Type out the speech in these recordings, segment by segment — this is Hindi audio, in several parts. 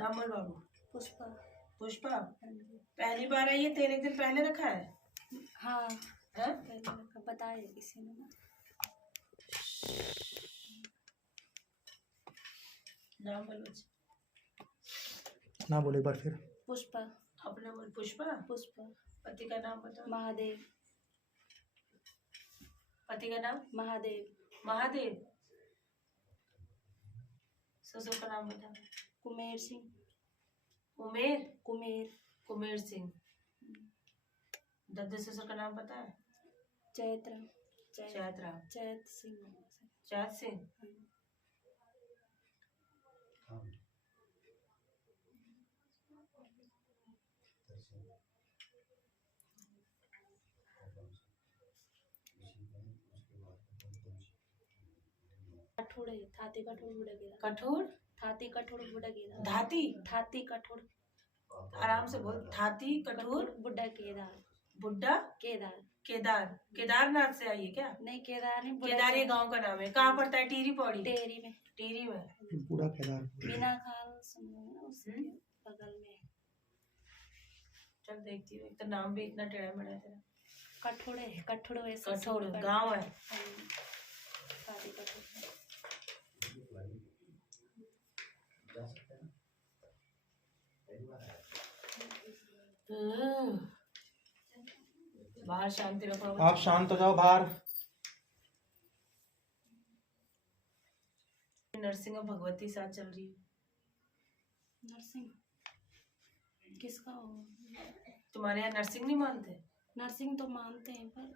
नाम बोल बाबू। पुष्पा। पुष्पा, पहली बार है ये? तेरे दिन पहले रखा है? हाँ है? पहले रखा, बताया किसी ने ना। नाम बोलो। ना बोले एक बार फिर। पुष्पा। अपने बोल। पुष्पा। पुष्पा। पति का नाम बताओ। महादेव। पति का नाम? महादेव। महादेव। ससुर का नाम बताओ। कुमेर सिंह। उमेर? कुमेर। कुमेर सिंह। दद्दे ससुर का नाम पता है? चैत्र। चैत्र। चैत सिंह। चैत सिंह। कठोड़ थाती कठोड़ बुड़गेरा। कठोर? थाती कठोड़ बुड़गेरा। धाती? थाती कठोड़। आराम से बोल। थाती कठोर बुड्ढा केदार। बुड्ढा केदार। केदार। केदारनाथ से आई है क्या? नहीं केदार नहीं, केदार ये गांव का नाम है। कहाँ पड़ता है? टीरी पौड़ी? टेरी में। टीरी में। पूरा केदार। बिना खाल सुनो ना, उसके बगल में। चल देखती हूँ। एक तो नाम भी इतना टेढ़ा मेढ़ा है तेरा। कठोड़े कठोड़ कठोर गाँव है। थाती कठोड़। बाहर शांति रखो। आप शांत हो जाओ बाहर। नरसिंह और भगवती साथ चल रही है। नरसिंह किसका हो? तुम्हारे यहाँ नरसिंह नहीं मानते? नरसिंह तो मानते हैं पर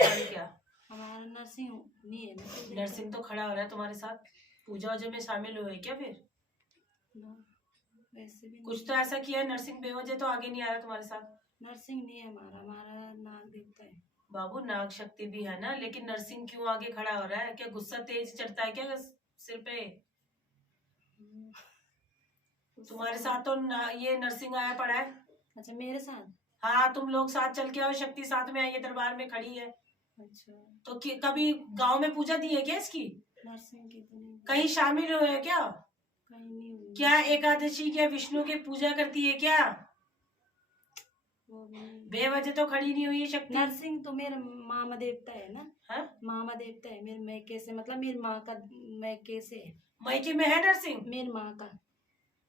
क्या? हमारा नरसिंह नहीं है ना। नरसिंह तो खड़ा हो रहा है तुम्हारे साथ। पूजा वूजा में शामिल हुए क्या फिर? ना वैसे भी कुछ तो ऐसा किया है नरसिंह बेवजह तो आगे नहीं आ रहा तुम्हारे साथ। नरसिंह नहीं है हमारा, हमारा नाग देवता है। बाबू नाग शक्ति भी है ना, लेकिन नरसिंह क्यों आगे खड़ा हो रहा है? क्या गुस्सा तेज चढ़ता है क्या सिर पे? तुम्हारे साथ तो ये नरसिंह आया पड़ा है। अच्छा मेरे साथ? हाँ तुम लोग साथ चल के आओ। शक्ति साथ में आई है, दरबार में खड़ी है। अच्छा तो कभी गांव में पूजा दी है क्या इसकी? नरसिंह की तो नहीं। कहीं शामिल हुए है क्या? कहीं नहीं हुई। क्या एकादशी क्या विष्णु की पूजा करती है क्या? वो भी बेवजह तो खड़ी नहीं हुई है शक्ति। नरसिंह तो मेरा मामा देवता है ना। हाँ? मामा देवता है मेरे मैके से, मतलब मेरी माँ का मैके से है। मैके में है नरसिंह? मेरी माँ का।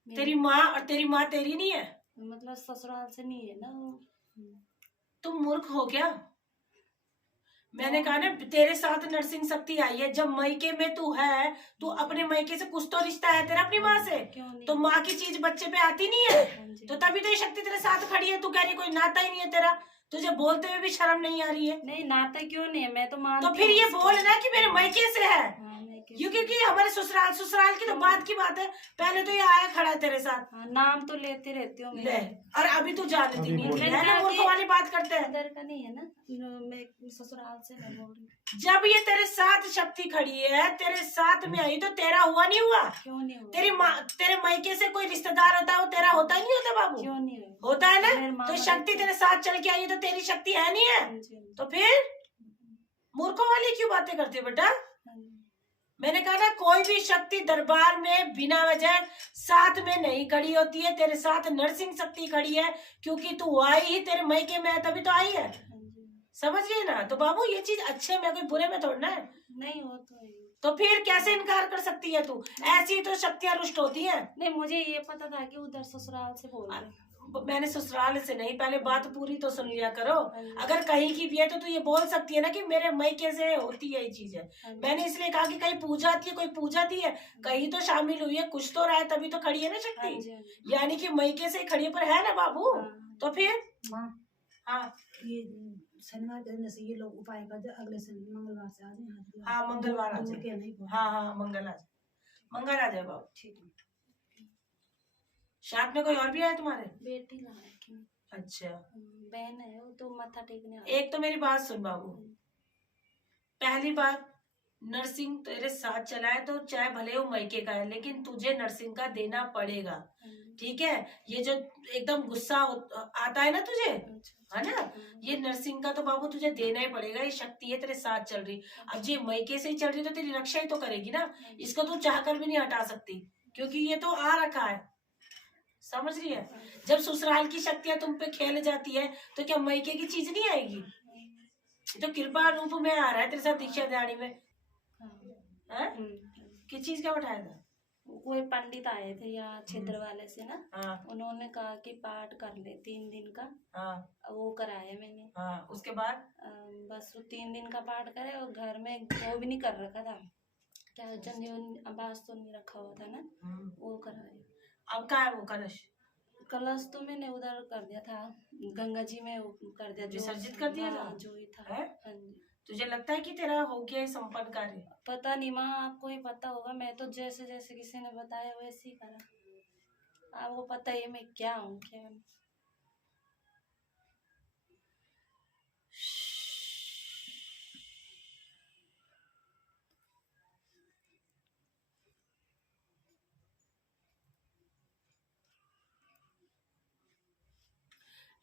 तेरी माँ? और तेरी माँ तेरी नहीं है? मतलब ससुराल से नहीं है ना वो। तुम मूर्ख हो क्या? मैंने कहा ना तेरे साथ नरसिंह शक्ति आई है। जब मैके में तू है, तू अपने मैके से कुछ तो रिश्ता है तेरा अपनी माँ से। क्यों नहीं? तो माँ की चीज बच्चे पे आती नहीं है, तो तभी तो ये शक्ति तेरे साथ खड़ी है। तू कह रही कोई नाता ही नहीं है तेरा। तुझे बोलते हुए भी शर्म नहीं आ रही है? नहीं नाता क्यों नहीं है, मैं तो मानती तो फिर ये बोल ना कि मेरे मैके से है। हाँ, क्योंकि हमारे ससुराल की तो बात की बात है। पहले तो ये आया खड़ा है तेरे साथ। हाँ, नाम तो लेते रहती हूँ ले, और अभी तू जानती नहीं है ना, मूर्ख वाली बात करते हैं। इधर का नहीं है ना, मैं ससुराल से मैं बोल रही। जब ये तेरे साथ शक्ति खड़ी है, तेरे साथ में आई, तो तेरा हुआ नहीं हुआ? क्यों नहीं हुआ? तेरे मायके से कोई रिश्तेदार होता है, वो तेरा होता ही नहीं होता बाबू? क्यों नहीं हुआ? होता है ना। तो शक्ति तेरे साथ चल के आई, तो तेरी शक्ति है नहीं है? तो फिर मूर्खों वाली क्यों बातें करती है बेटा? मैंने कहा ना कोई भी शक्ति दरबार में बिना वजह साथ में नहीं खड़ी होती है। तेरे साथ नरसिंह शक्ति खड़ी है क्योंकि तू आई ही तेरे मैके में है, तभी तो आई है। समझ गई ना? तो बाबू ये चीज अच्छे में, कोई बुरे में थोड़ा है। नहीं हो तो फिर कैसे इनकार कर सकती है तू? ऐसी तो शक्तियां रुष्ट होती हैं। नहीं मुझे ये पता था कि उधर ससुराल से बोल रहे। मैंने ससुराल से नहीं, पहले बात पूरी तो सुन लिया करो। अगर कहीं की भी है तो तू ये बोल सकती है ना कि मेरे मैके से होती है ये चीज है। मैंने इसलिए कहा कि कहीं पूजा आती है, कोई पूजा दी है, कहीं तो शामिल हुई है, कुछ तो रहा है, तभी तो खड़ी है ना शक्ति। यानी कि मैके से खड़ी पर है ना बाबू। तो फिर हाँ ये शनिवार के दिन से ये लोग उपाय कर दे, अगले मंगलवार से आ जाए। हाँ मंगलवार आ जाए। हाँ मंगल आ जाए, मंगल आ जाए बाबू। ठीक है। साथ में कोई और भी आया तुम्हारे? बेटी लाए। अच्छा बहन है वो तो मत्था टेकने। एक तो मेरी बात सुन बाबू, पहली बात नरसिंह तेरे साथ चला है तो चाहे भले वो मैके का है, लेकिन तुझे नरसिंह का देना पड़ेगा। ठीक है? ये जो एकदम गुस्सा आता है ना तुझे, है ना, ये नरसिंह का तो बाबू तुझे देना ही पड़ेगा। ये शक्ति है तेरे साथ चल रही। अब ये मैके से ही चल रही तो तेरी रक्षा ही तो करेगी ना। इसको तू चाहकर भी नहीं हटा सकती क्योंकि ये तो आ रखा है। समझ रही है? जब ससुराल की शक्तियां तुम पे खेल जाती है तो क्या मायके की चीज नहीं आएगी? ये तो कृपा रूप में आ रहा है तेरे साथ दीक्षा दिहाड़ी में। हैं? किस चीज का बैठाया था? कोई पंडित आए थे यहाँ छिद्र वाले से ना, हाँ उन्होंने कहा कि पाठ कर ले 3 दिन का। हाँ वो कराया मैंने। हाँ। उसके बाद बस वो 3 दिन का पाठ करे, और घर में वो भी नहीं कर रखा था, क्या जंजीवन आवाज तो नहीं रखा हुआ था ना, वो कराया। अब कहाँ है वो कलश? कलश तो मैंने उधर कर दिया था, गंगा जी में वो कर दिया, विसर्जित कर दिया था? जो ही था। है? हाँ जी। तुझे लगता है कि तेरा हो गया है संपन्न कार्य? पता नहीं माँ, आपको ही पता होगा। मैं तो जैसे जैसे किसी ने बताया वैसे ही करा। आपको पता ही है मैं क्या हूँ क्या नहीं।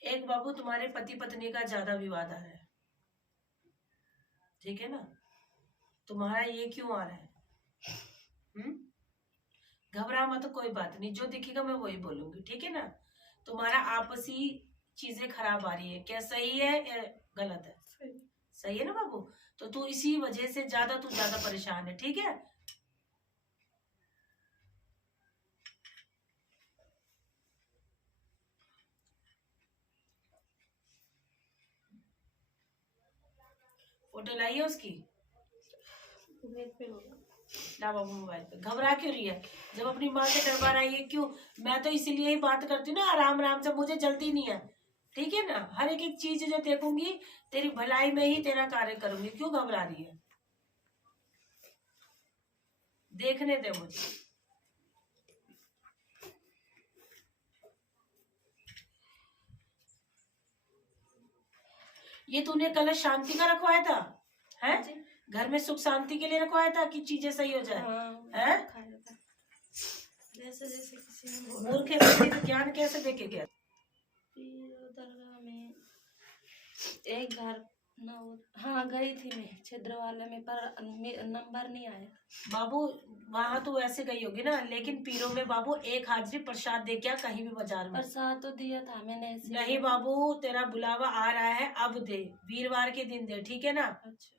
एक बाबू तुम्हारे पति पत्नी का ज्यादा विवाद आ रहा है, ठीक है ना? तुम्हारा ये क्यों आ रहा है? घबरा मत, कोई बात नहीं, जो दिखेगा मैं वही बोलूंगी, ठीक है ना? तुम्हारा आपसी चीजें खराब आ रही है, क्या सही है या गलत है? सही है ना बाबू? तो तू इसी वजह से ज्यादा परेशान है, ठीक है? फोटो लाई है उसकी? ना बाबू मोबाइल पे। घबरा क्यों रही है? जब अपनी माँ के दरबार आई है क्यों? मैं तो इसीलिए ही बात करती हूँ ना आराम आराम से, मुझे जल्दी नहीं है, ठीक है ना? हर एक चीज जो देखूंगी तेरी भलाई में ही तेरा कार्य करूंगी। क्यों घबरा रही है? देखने दे मुझे। ये तूने कलश शांति का रखवाया था? है? घर में सुख शांति के लिए रखवाया था कि चीजें सही हो जाए? है? जैसे जैसे किसी ने मूर्ख है, तो ज्ञान कैसे देके गया? दरगाह में एक घर ना, हाँ गई थी मैं छिद्र वाले में, पर नंबर नहीं आया। बाबू वहां तो वैसे गई होगी ना, लेकिन पीरों में बाबू एक हाजिरी प्रसाद दे क्या कहीं भी बाजार में? प्रसाद तो दिया था मैंने ऐसे। नहीं बाबू, तेरा बुलावा आ रहा है, अब दे, वीरवार के दिन दे, ठीक है ना? अच्छा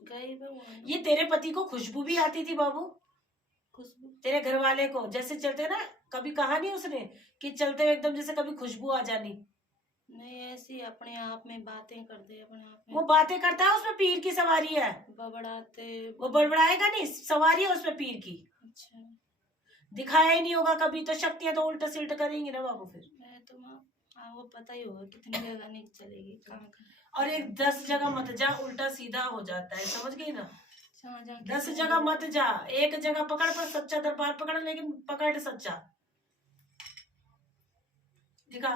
गई वो। ये तेरे पति को खुशबू भी आती थी बाबू? खुशबू? तेरे घर वाले को जैसे चलते ना, कभी कहा नहीं उसने कि चलते हुए एकदम जैसे कभी खुशबू आ जानी? नहीं, ऐसी अपने आप में बातें करते अपने आप में। वो बातें करता है, उसमें पीर की सवारी है। बड़बड़ाते। वो बड़बड़ाएगा नहीं, सवारी है उसमें पीर की। अच्छा। दिखाया ही नहीं होगा कभी, तो शक्तियां तो उल्टा सिल्ट करेंगी ना बाबू फिर। मैं तो वो पता ही होगा कितनी जगह नहीं चलेगी कहाँ। और एक 10 जगह मत जा, उल्टा सीधा हो जाता है, समझ गई ना? 10 किसी जगह मत जा, एक जगह पकड़, पर सच्चा दरबार पकड़, लेकिन पकड़ सच्चा। दिखा,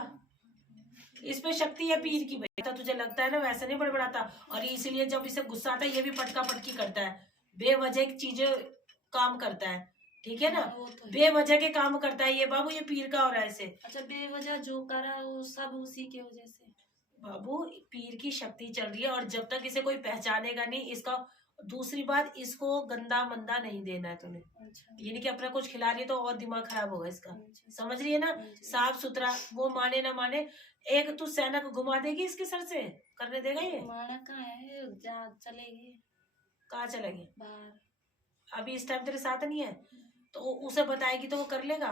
इस पे शक्ति है पीर की भाई। तो तुझे लगता है ना, वैसे नहीं बड़बड़ाता। और इसलिए जब इसे गुस्सा आता है ये भी पटका पटकी करता है, बेवजह चीजें काम करता है, ठीक है ना? तो बेवजह के काम करता है ये बाबू, ये पीर का हो रहा है इसे। अच्छा, बेवजह जो करा वो सब उसी के वजह से। बाबू पीर की शक्ति चल रही है, और जब तक इसे कोई पहचानेगा नहीं, इसका दूसरी बात, इसको गंदा मंदा नहीं देना है तूने। अच्छा। यानी कि अपना कुछ खिला रही है तो और दिमाग खराब होगा इसका। अच्छा। समझ रही है ना? साफ सुथरा, वो माने ना माने, एक तू सैनक घुमा देगी इसके सर से, करने देगा ये? माना कहाँ है, जा चलेगी। कहाँ चलेगी? बाहर। अभी इस टाइम तेरे साथ नहीं है, तो उसे बताएगी तो वो कर लेगा?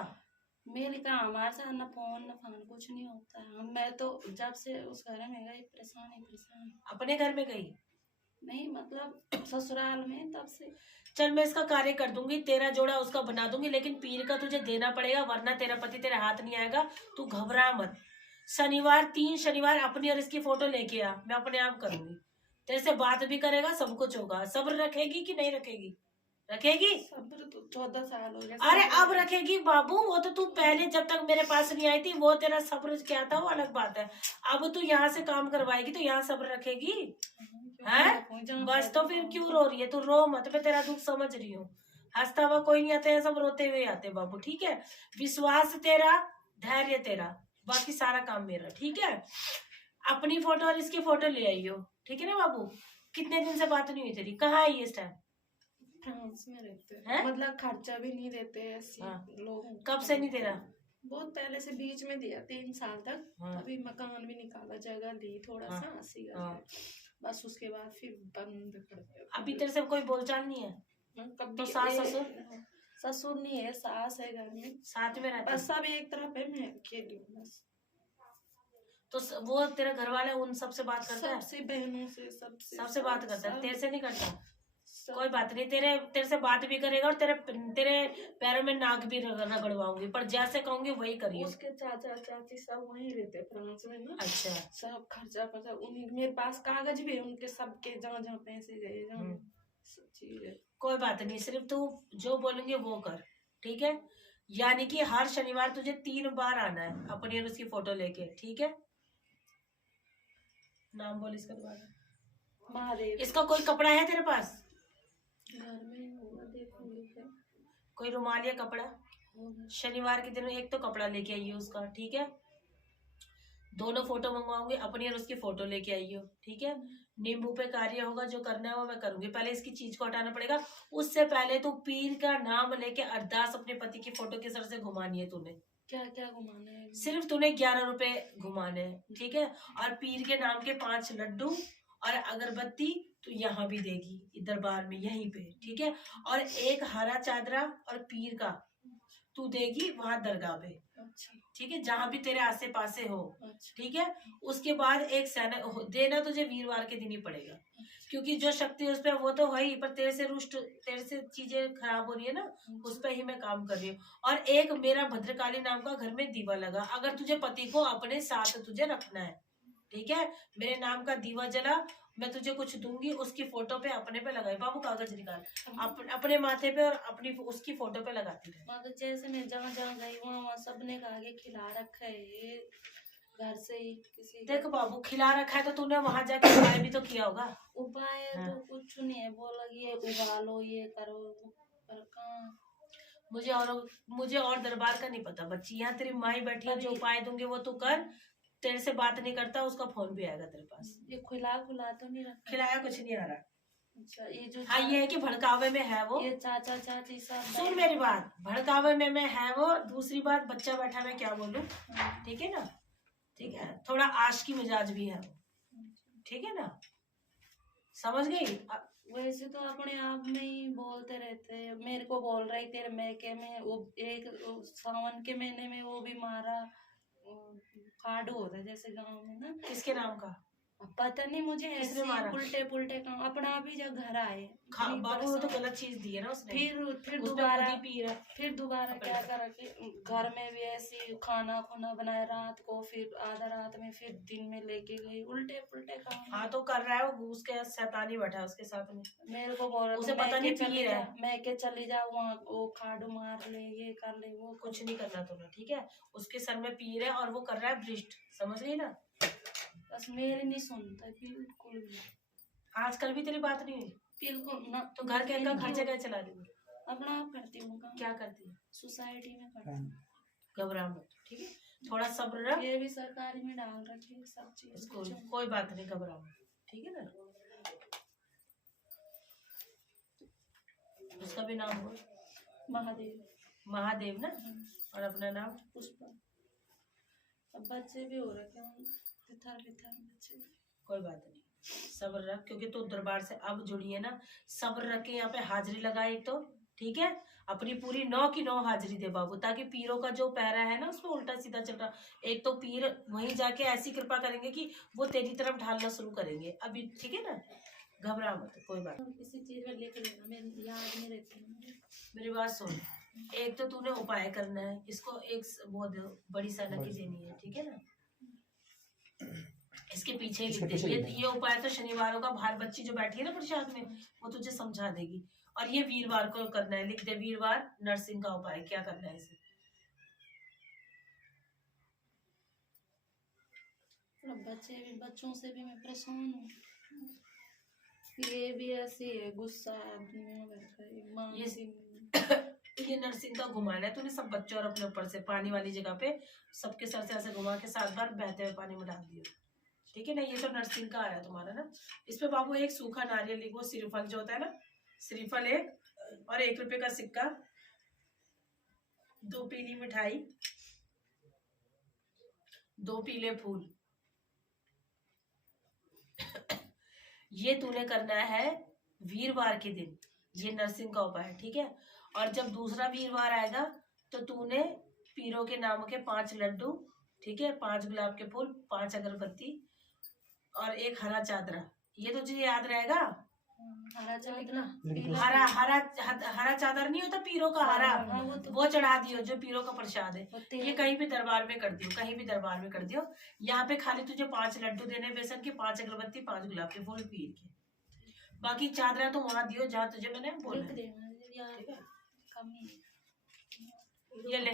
मेरे कहा हमारे साथ ना फोन ना फान कुछ नहीं होता है। मैं तो जब से उस घर में गई परेशान। अपने घर में गई? नहीं, मतलब ससुराल में तब से। चल मैं इसका कार्य कर दूंगी, तेरा जोड़ा उसका बना दूंगी, लेकिन पीर का तुझे देना पड़ेगा, वरना तेरा पति तेरे हाथ नहीं आएगा। तू घबरा मत। शनिवार 3 शनिवार अपनी और इसकी फोटो लेके आ, मैं अपने आप करूंगी। तेरे से बात भी करेगा, सब कुछ होगा। सब्र रखेगी कि नहीं रखेगी? रखेगी? सब्र तो 14 साल हो गए। अरे अब रखेगी बाबू, वो तो तू पहले जब तक मेरे पास नहीं आई थी, वो तेरा सब्र क्या था वो अलग बात है। अब तू यहाँ से काम करवाएगी तो यहाँ सब्र रखेगी है? बस तो फिर क्यों रो रही है? तू रो मत, मैं तेरा दुख समझ रही हूँ। हंसता हुआ कोई नहीं आता है, सब रोते हुए आते बाबू, ठीक है? विश्वास तेरा, धैर्य तेरा, बाकी सारा काम मेरा, ठीक है? अपनी फोटो और इसकी फोटो ले आई हो, ठीक है ना बाबू? कितने दिन से बात नहीं हुई तेरी? कहाँ है ये इस टाइम? फ्रांस में रहते हैं? हैं, मतलब खर्चा भी नहीं देते ऐसे हाँ। लोग। कब से नहीं दे रहा? बहुत पहले से, बीच में दिया 3 साल तक। हाँ। अभी मकान भी निकाला, जगह ली थोड़ा हाँ। सा 80 गज हाँ। में। बस उसके बाद फिर बंद कर दिया। अभी तेरे से कोई बोलचाल नहीं है? कभी तो सास ससुर? ससुर नहीं है, सास है घर में। साथ में रहते? बस सब एक तरफ है, मैं अकेली हूँ बस। तो वो तेरे घर वाले उन सबसे बात करता है? सबसे, बहनों से, सबसे बात करता है, तेरे से नहीं करता? सब। कोई बात नहीं, तेरे से बात भी करेगा और तेरे पैरों में नाक भी रगड़वाऊंगी, पर जैसे कहूंगी वही करिए। उसके चाचा चाची सब वहीं रहते फ्रांस में ना। अच्छा। सब खर्चा पर्चा उन्हीं, मेरे पास कागज भी है उनके सबके, जहाँ जहाँ पैसे गए, जहाँ सब चीज है। कोई बात नहीं, सिर्फ तू जो बोलूंगी वो कर, ठीक है? यानी कि हर शनिवार तुझे 3 बार आना है अपनी और उसकी फोटो लेके, ठीक है? नाम बोल इसका दोबारा। महादेव। इसका कोई कपड़ा है तेरे पास? घर में होगा, देखूंगी फिर। कोई रुमाल या कपड़ा? होगा। शनिवार के दिन एक तो कपड़ा लेके आइए उसका, ठीक है? दोनों फोटो मंगवाऊंगी, अपनी और उसकी फोटो लेके आइयो, ठीक है? नींबू पे कार्य होगा, जो करना है वो मैं करूंगी। पहले इसकी चीज को हटाना पड़ेगा, उससे पहले तो पीर का नाम लेके अरदास अपने पति की फोटो के सर से घुमानी है तूने। क्या क्या घुमाना है? सिर्फ तूने 11 रुपए घुमाने हैं, ठीक है? और पीर के नाम के 5 लड्डू और अगरबत्ती तू यहाँ भी देगी दरबार में, यहीं पे, ठीक है? और एक हरा चादरा और पीर का तू देगी वहां दरगाह पे, अच्छा। ठीक है? जहां भी तेरे आसे पासे हो, अच्छा। ठीक है? उसके बाद एक देना तुझे वीरवार के दिन ही पड़ेगा, क्योंकि जो शक्ति उस पे वो तो है ही, पर तेरे से चीजें खराब हो रही है ना, उस पे ही मैं काम कर रही हूँ। और एक मेरा भद्रकाली नाम का घर में दीवा लगा, अगर तुझे पति को अपने साथ तुझे रखना है, ठीक है? मेरे नाम का दीवा जला, मैं तुझे कुछ दूंगी, उसकी फोटो पे अपने पे लगाई। बाबू कागज निकाल, अपने माथे पे और अपनी उसकी फोटो पे लगाती रहे। मगर जैसे मैं जहाँ जहाँ गई वहाँ सबने कहा कि खिला रखा है ये घर से ही किसी देख बाबू, खिला रखा है तो तूने वहां जाके उपाय भी तो किया होगा। उपाय हाँ। तो कुछ नहीं है, बोला कि ये उबालो ये करो, पर कहाँ। मुझे और दरबार का नहीं पता बच्ची, यहाँ तेरी माई बैठी है, जो उपाय दूंगी वो तू कर। तेरे से बात नहीं करता, उसका फोन भी आएगा तेरे पास। ये खुला तो नहीं रखा? खिलाया कुछ नहीं आ रहा। अच्छा, ये जो हाँ, ये है कि भड़कावे में है वो। ये चाचा चाची सब सुन मेरी बात, भड़कावे में है वो। दूसरी बात, बच्चा बैठा मैं क्या बोलूं, ठीक है ना? ठीक है, थोड़ा आश की मिजाज भी है वो, ठीक है ना? समझ गई? वैसे तो अपने आप में ही बोलते रहते हैं। मेरे को बोल रही तेरे मैके में वो एक सावन के महीने में वो भी मारा, खाडू होता है जैसे गांव में ना। किसके नाम का? पता नहीं मुझे, किसने ऐसे मारा? उल्टे पुल्टे काम अपना आप ही जब घर आए। बाबू वो तो गलत चीज दी है ना उसने। फिर उस पे दोबारा खुद ही पी रहा है। फिर दोबारा क्या करा कि घर में भी ऐसी खाना खुना बनाया रात को, फिर आधा रात में, फिर दिन में लेके गई, उल्टे पुल्टे काम। हाँ तो कर रहा है वो, उसके शैतानी बैठा है उसके साथ में। मेरे को बोल रहा उसे पता नहीं पी रहा है। मैं के चली जा वहाँ, वो खाडू मार ले, ये कर ले, वो कुछ नहीं करना तुम्हें, ठीक है? उसके सर में पी रहा है और वो कर रहा है भ्रष्ट, समझ गई ना? बस मेरे नहीं सुनता बिल्कुल भी। आजकल भी तेरी बात नहीं हुई? बिल्कुल ना। तो घर के का खर्चा क्या चला रही है? अपना आप करती हूँ काम। क्या करती है? सोसाइटी में करती हूँ। घबरा मत, ठीक है? थोड़ा सब्र रख। ये भी सरकारी में डाल रखी है सब चीज। इसको कोई बात नहीं, घबरा मत, ठीक है ना? उसका भी नाम बोल। महादेव। महादेव ना? और अपना नाम? पुष्पा। अब बच्चे भी हो रखे हैं, बिथर बच्चे। कोई बात नहीं, सब्र रख, क्योंकि तू दरबार से अब जुड़ी है ना। सब्र रख के यहाँ पे हाजिरी लगाए तो, ठीक है? अपनी पूरी 9 की 9 हाजिरी दे बाबू, ताकि पीरों का जो पैरा है ना उसमें उल्टा सीधा चल रहा, एक तो पीर वहीं जाके ऐसी कृपा करेंगे कि वो तेरी तरफ ढालना शुरू करेंगे अभी, ठीक है ना? घबरा मत, कोई बात। किसी चीज में लेकर लेना, मेरे याद में रहती है। मेरी बात सुन, एक तो तूने उपाय करना है, इसको एक बहुत बड़ी सनकी देनी है, ठीक है ना? इसके पीछे ही लिख दे। ये उपाय तो शनिवारों का, बाहर बच्ची जो बैठी है ना प्रसाद में, वो तुझे समझा देगी। और ये वीरवार को करना है, लिख दे, वीरवार नरसिंह का उपाय। क्या करना है इसे? बच्चों से भी मैं परेशान हूँ। ये भी ऐसी है, गुस्सा ये नरसिंह का घुमाना है तूने सब बच्चों और अपने ऊपर से, पानी वाली जगह पे सबके सर से ऐसे घुमा के 7 बार बहते हुए पानी में डाल दियो, ठीक है ना? ये तो नरसिंह का आ रहा है तुम्हारा ना। इस पे बाबू एक सूखा नारियल लिखो, सिरफल जो होता है ना, श्रीफल 1 और 1 रुपए का सिक्का, 2 पीली मिठाई, 2 पीले फूल। ये तूने करना है वीरवार के दिन, ये नरसिंह का उपाय है, ठीक है। और जब दूसरा वीरवार आएगा तो तूने पीरों के नाम के 5 लड्डू, ठीक है, 5 गुलाब के फूल, 5 अगरबत्ती और 1 हरा चादरा, ये तो तुझे याद रहेगा। हरा चादरा, हरा हरा हरा चादर नहीं होता पीरों का हरा, वो चढ़ा दियो, जो पीरों का प्रसाद है। ये कहीं भी दरबार में कर दियो, कहीं भी दरबार में कर दियो। यहाँ पे खाली तुझे 5 लड्डू देने बेसन के, 5 अगरबत्ती, 5 गुलाब के फूल पीर के, बाकी चादरा तो वहां दियो जहाँ तुझे मैंने बोला। रुक दे यार, कमी ये ले,